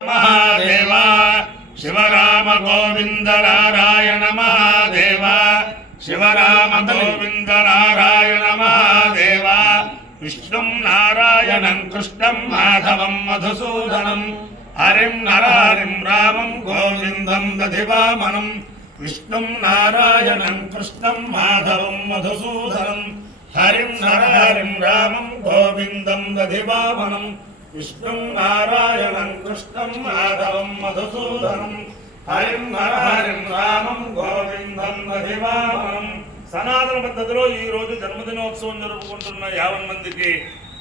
महादेव शिवराम गोविंद नारायण महादेव शिवराम गोविंद नारायण महादेव विष्णुं नारायणं कृष्णं माधवं मधुसूदनं हरिं नरहरिं रामं गोविन्दं दधिवामनं विष्णुं नारायणं कृष्णं माधवं मधुसूदनं हरिं नरहरिं रामं गोविन्दं दधिवामनं विष्णुं नारायणं कृष्णं माधवं मधुसूदनं हरिं नरहरिं रामं गोविन्दं दधिवामनं సనాతన పద్ధతిలో ఈ రోజు జన్మదినోత్సవం జరుపుకుంటున్న 50 మందికి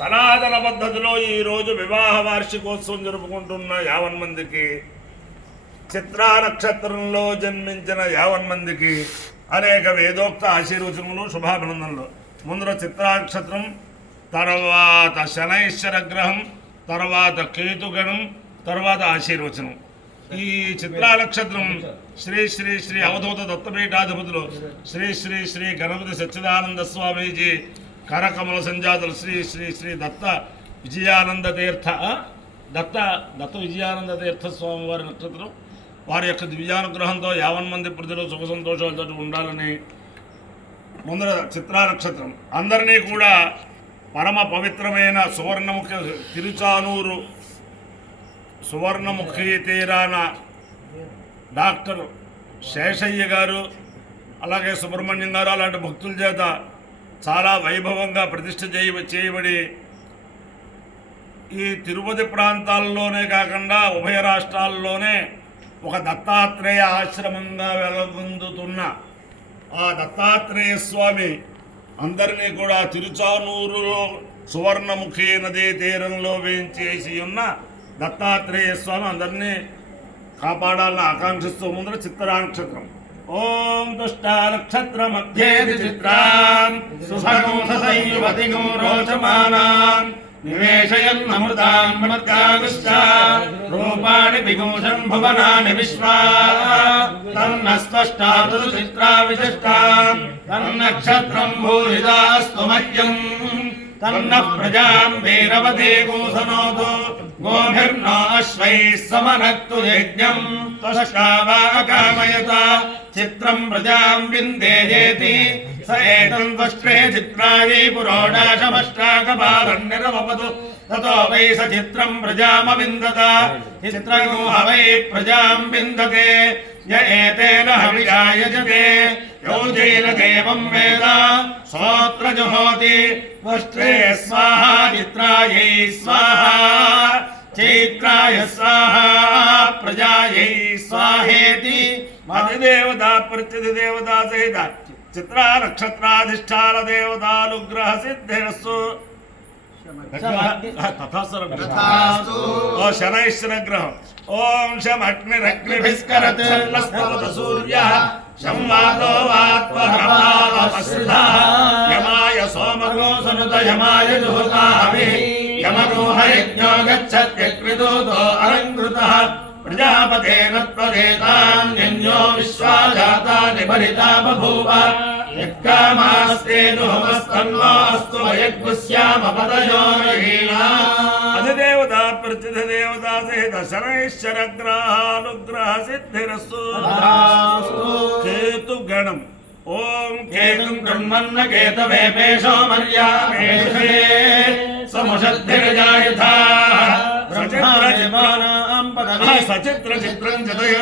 సనాతన పద్ధతిలో ఈ రోజు వివాహ వార్షికోత్సవం జరుపుకుంటున్న 50 మందికి చిత్రా నక్షత్రంలో జన్మించిన 50 మందికి అనేక వేదోక్త ఆశీర్వచనములు శుభాభినందనలు. ముందర చిత్రా నక్షత్రం, తర్వాత శనైశ్వర గ్రహం, తర్వాత కేతుగణం, తర్వాత ఆశీర్వచనం. ఈ చిత్రా నక్షత్రం శ్రీ శ్రీ శ్రీ అవధూత దత్తపీఠాధిపతులు శ్రీ శ్రీ శ్రీ గణపతి సచ్చిదానంద స్వామీజీ కరకమల సంజాతులు శ్రీ శ్రీ శ్రీ దత్త విజయానంద తీర్థ స్వామి వారి నక్షత్రం. వారి యొక్క దివ్యానుగ్రహంతో 50 మంది ప్రజలు సుఖ సంతోషాలతో ఉండాలని ముందర చిత్రా నక్షత్రం అందరినీ కూడా పరమ పవిత్రమైన సువర్ణముఖి తిరుచానూరు సువర్ణముఖి తీరాన డాక్టర్ శేషయ్య గారు అలాగే సుబ్రహ్మణ్యం గారు అలాంటి భక్తుల చేత చాలా వైభవంగా ప్రతిష్ఠ చేయబడి ఈ తిరుపతి ప్రాంతాల్లోనే కాకుండా ఉభయ రాష్ట్రాల్లోనే ఒక దత్తాత్రేయ ఆశ్రమంగా వెలుగొందుతున్న ఆ దత్తాత్రేయ స్వామి అందరినీ కూడా తిరుచానూరులో సువర్ణముఖి నదీ తీరంలో వేయించేసి ఉన్న దత్తాత్రేయ స్వామి అందరినీ కాపాడాలని ఆకాంక్షిస్తూ ముందర చిత్రా నక్షత్రం. ఓం దుష్టా నక్షత్ర మధ్యే చిత్రాం సుసంయువతిగో రోచమానాం నివేశయన్ అమృతాం మత్కాగుష్ట రూపాణి విగూషం భువనాని విశ్వా తన్నస్పష్టాతు చిత్రా విశిష్టాం తన్నక్షత్రం భూరిదాస్తు మహ్యం తన్న ప్రజాం వీరవతే గోసనోతు గోభిర్నో అశ్వైః సమనక్తు యజ్ఞం త్వష్టావాకామయత చిత్రం ప్రజాం విందేయేతి స ఏతం త్వష్ట్రే చిత్రాయై పురోడాశమష్టాకపాలం నిరవపదు తతో వై స చిత్రం ప్రజామవిందత చిత్రం హవై ప్రజాం విందతే య ఏతేన హవిషా యజతే యౌజేన దేవం వేద సోత్ర జుహోతి త్వష్ట్రే స్వాహా చిత్రాయై స్వాహా చైత్రాయ స్వాహా ప్రజాయై స్వాహేతి మధిదేవత ప్రత్యధిదేవత సహిత చిత్రా నక్షత్రాధిష్టాన దేవతానుగ్రహ సిద్ధిరస్సు. శనైశ్వర గ్రహం. ఓం శం అగ్నిరగ్నిభిస్కరత్ సూర్యః శం వాతో వాత్వః యమాయ సోమగో సనుత యమాయ జుహుతాహవి యమగోహ యజ్ఞో గచ్చత్యగ్నిదూతో అలంకృతః ప్రజాపతేన త్వదేతాన్యన్యో విశ్వాజాతాని భరితా బభూవ యత్కామాస్తే దుహమస్తన్నోస్తు వయగ్గుస్యామపదయోనీనా. అధిదేవత ప్రత్యధిదేవత సహిత శనైశ్వర గ్రహానుగ్రహ సిద్ధిరస్సు. కేతుగణం. ఓం కేతుం బ్రహ్మన్న కేతవే పేషో మర్యామేషే సముషద్ధిరజాయథా సచిత్ర చిత్రం చతయే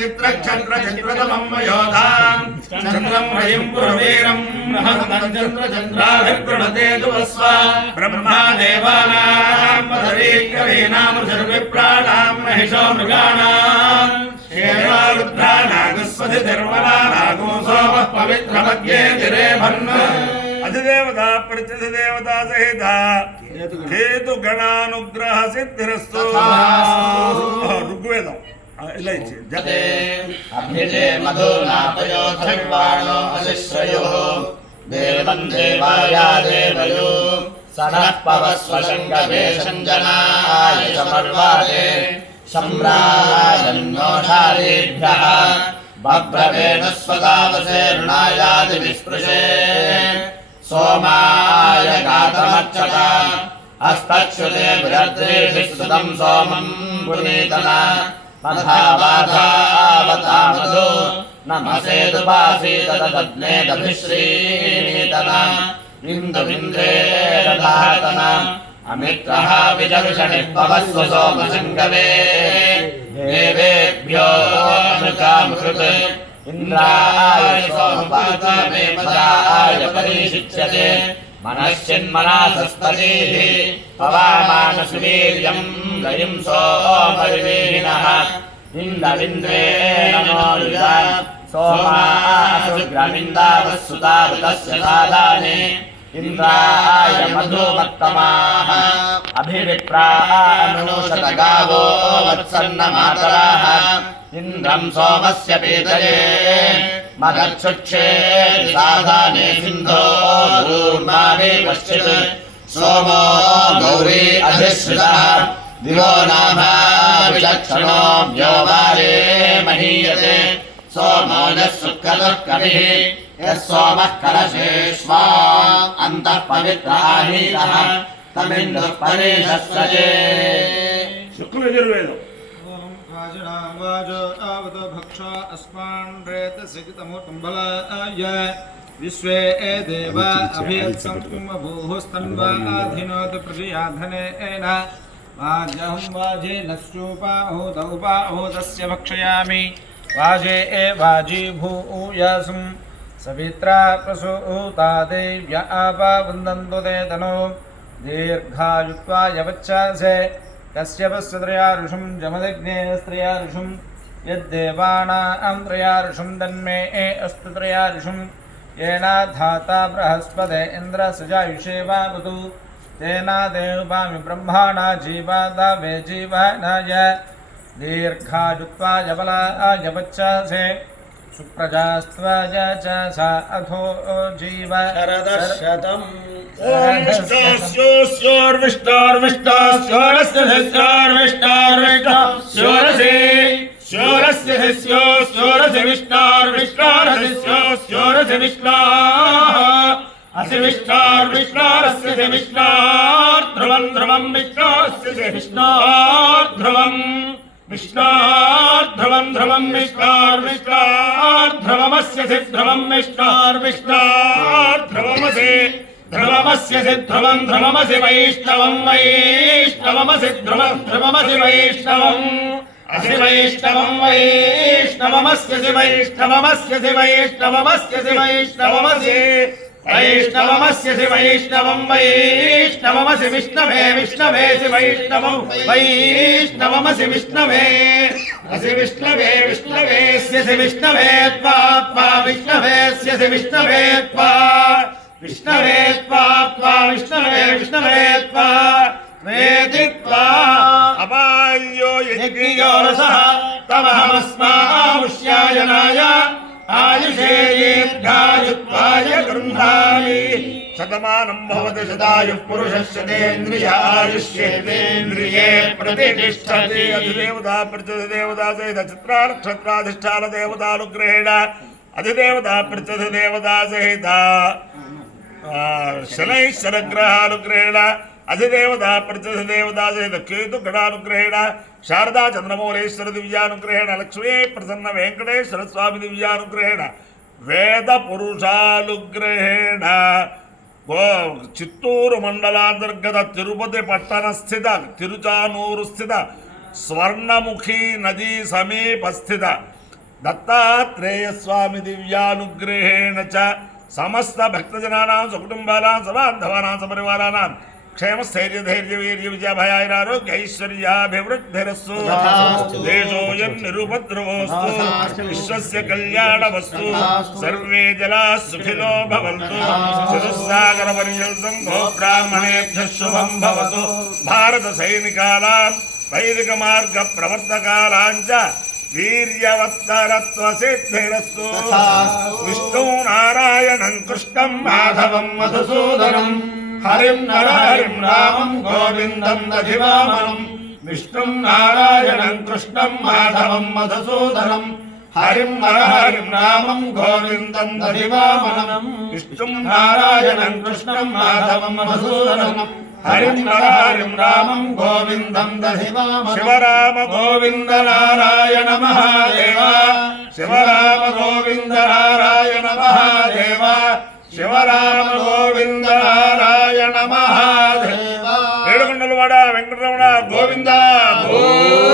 చిత్రక్షత్ర చిత్రతమం వయోధాం చంద్రం రయం పురవీరం చంద్ర చంద్రాభిర్గృణతే దువస్వ బ్రహ్మా దేవానాం పదవీ కవీనాం సర్విప్రాణాం మహిషో మృగాణాం రుద్రానాగస్వతి ధర్మనాగో సోమ పవిత్రమగ్నే దిరేభన్న. అధిదేవత ప్రత్యధిదేవత సహిత కేతుగణానుగ్రహ సిద్ధిరస్సు. ఋగ్వేదం ఇలా ఇచ్చి అభ్యజే మధునాపయో ధర్వాణో అశిశ్రయో దేవం దేవాయ దేవయో సనః పవస్వ శంగవే సంజనాయ సమర్వాదే సంరాజన్నోషాలేభ్యః బభ్రవేణస్వదావసే రుణాయాది విస్పృశే సోమాయ గాతమచ్చత అస్తచ్యుతే బృహద్రేషి సుతం సోమం पुनीतना मधावाधावता मधु नमसेदुपासीत तदग्नेदभिश्रीनीतना इन्दुमिन्द्रे दधातना अमित्रः विजर्षणिः पवस्व सोमशङ्कवे देवेभ्यो अनुकामकृत् इन्द्राय सोमपातमे मदाय परिशिच्यते मनश्चिन्मनासस्पतिः पवामानसुवीर्यम् गयिं सोमरिवेहिनः इन्दविन्द्रेण नो युजा सोमासुग्रमिन्दावस्सुतावतस्य साधाने इन्द्राय मधुमत्तमाः अभिविप्रानुषतगावो वत्सन्नमातराः इन्द्रं सोमस्य पीतये मदक्षुक्षे साधाने सिन्धो दूर्मावे पश्चित् सोमो गौरी अधिश्रितः दिवो नाभा विचक्षणो व्योमारे महीयते सोमो नः सुकृतः कविः यः सोमः कलशेष्वा अन्तः पवित्राहीतः तमिन्द्रः परिषस्सजे शुक्ल यजुर्वेदम् वाजो आवतो भक्षा अस्मान् रेतसितमुटुम्बलाय विश्वे देवा अभियत्सं बभूः स्तन्वा आधिनोतु प्रजयाधनेन वाजहं वाजे नश्चूपाहोदस्य भक्षयामि वाजे वाजी भूयासं सवित्रा प्रसूता देव्या आपा वन्दन्तु ते तनो दीर्घायुत्वाय वच्चासे कश्यपस्य त्रयारुषं जमदग्नेस्त्रयारुषं यद्देवानां त्रयारुषं तन्मे अस्तु त्रयारुषं येन धाता बृहस्पते इन्द्रसजायुषे वावतु तेन देवामि ब्रह्माणा जीवादा वे जीवानाय दीर्घायुत्वाय बलाय वच्चासे सुप्रजास्त्वाय च सा अथो जीव शरदशतम् ओम विष्णोर्विष्णोर्विष्णोर्विष्णोर्विष्णोरस्य स्योरस्य स्योरस्य स्योरस्य विष्णोर्विष्णोर्विष्णोरस्य विष्णोः अस्य विष्णोर्विष्णोरस्य विष्णोर्ध्रुवं ध्रुवं विष्णोस्य विष्णोर्ध्रुवं विष्णोर्ध्रुवं ध्रुवं विष्णोर्विष्णोर्ध्रुवमस्य ध्रुवं विष्णोर्विष्णोर्ध्रुवमसि ध्रुवमस्य ध्रुवं ध्रुवमसि वैष्णवं वैष्णवमसि ध्रुवं ध्रुवमसि वैष्णवम् असि वैष्णवं वैष्णवमस्य वैष्णवमस्य वैष्णवमस्य वैष्णवमसि वैष्णवमस्य वैष्णवं वैष्णवमसि विष्णवे विष्णवेसि वैष्णवं वैष्णवमसि विष्णवे असि विष्णवे विष्णवेस्यसि विष्णवे त्वा विष्णवेस्यसि विष्णवे त्वा विष्णवे त्वा विष्णवे विष्णवे त्वा वेति त्वा अपायो यज्ञो रसः तमहमस्मामुष्यायनाय आयुषे दीर्घायुत्वाय गृह्णामि शतमानं भवति शतायुः पुरुषस्य तेन्द्रियायुष्येन्द्रिये प्रतिष्ठति अधिदेवता प्रत्यधिदेवता सहित चित्रानक्षत्राधिष्ठान देवतानुग्रहेण अधिदेवता प्रत्यधिदेवता सहित शनैः शनग्रहानुग्रहेण अधिदेवता प्रत्यधिदेवता सहित केतु गणानुग्रहेण शारदा चंद्रमौलेश्वर दिव्यानुग्रहेण लक्ष्मी प्रसन्न वेंकटेश्वर स्वामी दिव्यानुग्रहेण वेद पुरुषानुग्रहेण चित्तूरु मंडलांतर्गत तिरुपति पट्टण स्थित तिरुचानूरु स्थित स्वर्णमुखी नदी समीप स्थित दत्तात्रेय स्वामी दिव्यानुग्रहेण च समस्त भक्तजनानां सुकुटुंबानां सबान्धवानां सपरिवाराणां क्षेम स्थैर्य धैर्य वीर्य विजय भयारोग्य ऐश्वर्याभिवृद्धिरस्तु देशोऽयं निरुपद्रवोऽस्तु विश्वस्य कल्याणमस्तु सर्वे जनाः सुखिनो भवन्तु चतुस्सागरपर्यन्तं गोब्राह्मणेभ्यः शुभं भवतु भारत सैनिकानां वैदिक मार्ग प्रवर्तकानां च वीर्यवत्तरत्वसिद्धिरस्तु विष्णु नारायणं कृष्णं माधवं मधुसूदनं हरिं नरहरिं रामं गोविन्दं दधिवामनं विष्णुं नारायणं कृष्णं माधवं मधुसूदनं हरिं नरहरिं रामं गोविन्दं दधिवामनं विष्णुं नारायणं कृष्णं माधवं मधुसूदनं హరిం నరహరిం రామం గోవిందం శివరామ గోవింద నారాయణ మహాదేవ శివరామ గోవింద నారాయణ మహాదేవ శివరామ గోవింద నారాయణ మహాదేవ ఏడుకొండలవాడ వెంకటరమణ గోవింద గోవింద